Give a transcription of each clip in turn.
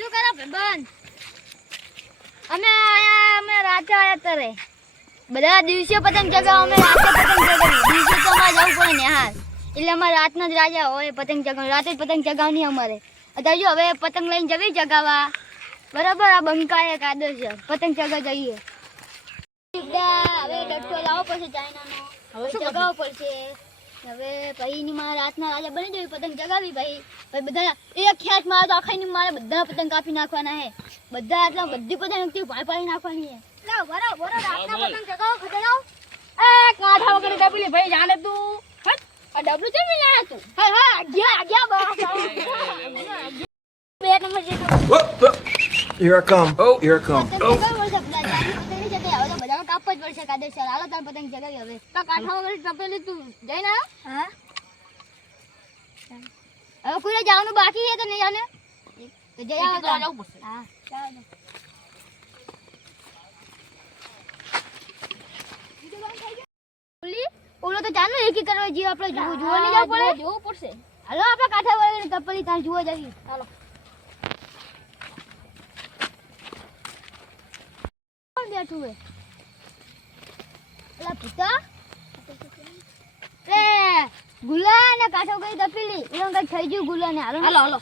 શું કરો ભાઈબંધ? અમે રાતે આયા તરે બધા દિવસે પતંગ ચગાવો, અમે રાતે પતંગ ચગાવીએ. દિવસે તો અમારે જવું પડે ને હાલ, એટલે અમારે રાતના જ રાજા હોય પતંગ ચગાવવાની. રાતે જ પતંગ ચગાવવાની અમારે. અત્યારે જો હવે પતંગ લઈને જવી ચગાવવા, બરાબર. આ બંકાએ કાદો છે, પતંગ ચગાવવા જઈએ. હવે ડટ્ટો લાવવો પડશે ચાઇનાનો, હવે ચગાવવો પડશે. હવે ભાઈની મારા રાતના રાજા બની જવી, પતંગ ચગાવી. ભાઈ બધા એક ખેંચ મારે તો આખાની મારે બધા પતંગ કાપી નાખવાના હે. બધા આટલા બધી પતંગ પાડી નાખવાની હે. લાવ બરાબર રાતના પતંગ ચગાવો ખતરાવ. એ કાઠા વગર ડબલી ભાઈ જાણે તું હટ આ ડબલું કેમ લાયા તું? હા હા આગિયા બસ બે નંબર જે Here I come. Oh, here I come. બધા કાપવા જ પડશે કાદે સર. હાલો તાર પતંગ ચગાવી હવે. તો કાઠા વગર ટપેલી તું જઈને હા હવે કોઈ જવાનું બાકી છે તો નહીં જાને તો જઈ આવો તો જવું પડશે. હા ચાલો ઓલો તો ચાલો એકી કરવા જીવ આપણે જોવા નહીં જવું પડે, જોવું પડશે. હાલો આપણે કાઠા વગર ટપેલી તાર જોવા જઈએ. હાલો બેઠું હે એલા પુતા એ ગુલા ને કાઠો કઈ તપેલી એમ કઈ થઈ ગયું ગુલા ને. હાલો હાલો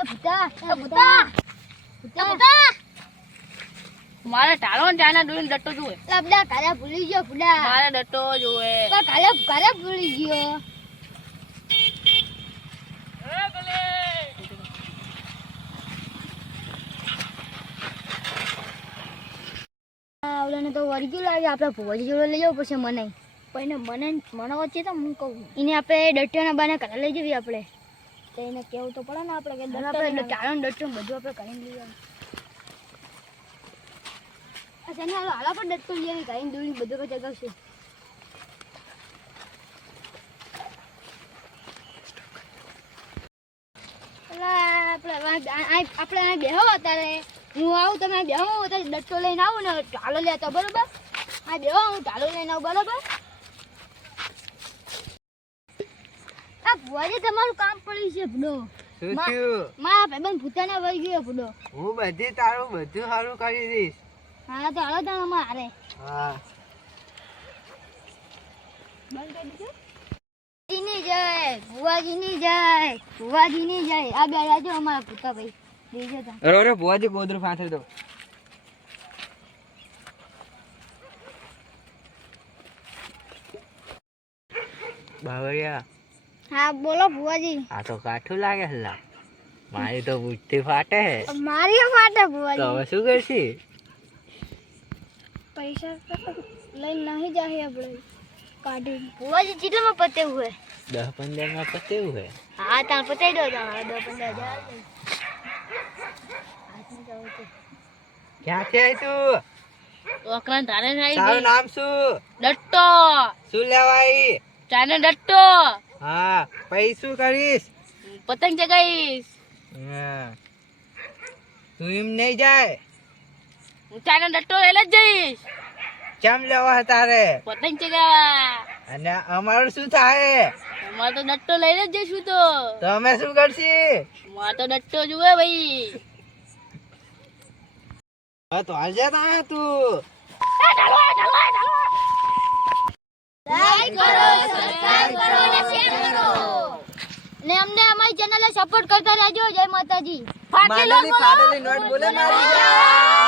એ પુતા મારે ટાળો ને ચાના દોઈને ડટ્ટો જોવે. લબડા કાલે ભૂલી ગયો પુડા. મારે ડટ્ટો જોવે. કાલે ભૂલી ગયો. ઓલાને તો વર્ગ્યું લાગે. આપણે ભુવાજી જોડે લઈ જવું પડશે. મને વચ્ચે તો હું કહું એને આપણે ડટ્ટાના બાને કાલે લઈ જવી. આપણે તો એને કેવું તો પડે ને આપણે કે ચાલો ડટ્ટો બધું આપણે કરીને લઈ આવીએ. અચ્છા ને હાલા પણ ડટ્ટો લઈ આવી કરીને દોડી બધું કઈ ચગાવશે. આપણે બેહો અત્યારે હું આવું તમે બેહો અત્યારે ડટ્ટો લઈને આવું ને ઢાલો લેતો બરોબર. હા બેહો હું ઢાલો લઈને આવું બરોબર. આ ભુવાજી તમારું કામ પડ્યું છે ભૂડો. શું થયું? મારા ભાઈબંધ ભૂતાના વળી ગયો ભૂડો. હું તારું બધું સારું કરી દઈશ. હા તો હાલો તમે અમારે હારે હા બંધ કરી દીધું. જીની જય ભુવાજીની જય ભુવાજીની જય. આ બે રાજો અમારા ભૂતા ભાઈ દેજો તા. અરે ભુવાજી ગોદરું ફાંસી દો. બાવરિયા હા બોલો ભુવાજી. આ તો કાઠું લાગે છે લા. મારી તો બુદ્ધિ ફાટે હે. મારી ફાટે તો ભુવાજી. હવે શું કરશી? પૈસા લઈને નહીં જાય આપણે કાઢી. ભુવાજી કેટલામાં પતે હુએ? 10-15 માં પતેવું હે. હા તાર પતાઈ દો તાર 10-15 હજાર. ક્યાંથી આવી તું? ઓકરાન તારે તારું થાય નામ શું? ડટ્ટો શું લેવાય? ચાનો ડટ્ટો હા પછી શું કરીશ? પતંગ ચગાવીશ. હા. તું એમ નહીં જાય? હું ચાનો ડટ્ટો લઈને જ જઈશ કેમ લેવા તારે? પતંગ ચગાવવા. અને અમારું શું થાય? મારે તો ડટ્ટો લઈને જ જઈશું. તો તમે શું કરશી? મારે તો ડટ્ટો જોવે ભાઈ. હા તો આજે ના તું લાઈક કરો, સબસ્ક્રાઇબ કરો અને શેર કરો. ને અમને અમારી ચેનલને સપોર્ટ કરતા રહેજો. જય માતાજી. ફાટેલો બોલો. ફાટેલી નોટ બોલે મારી.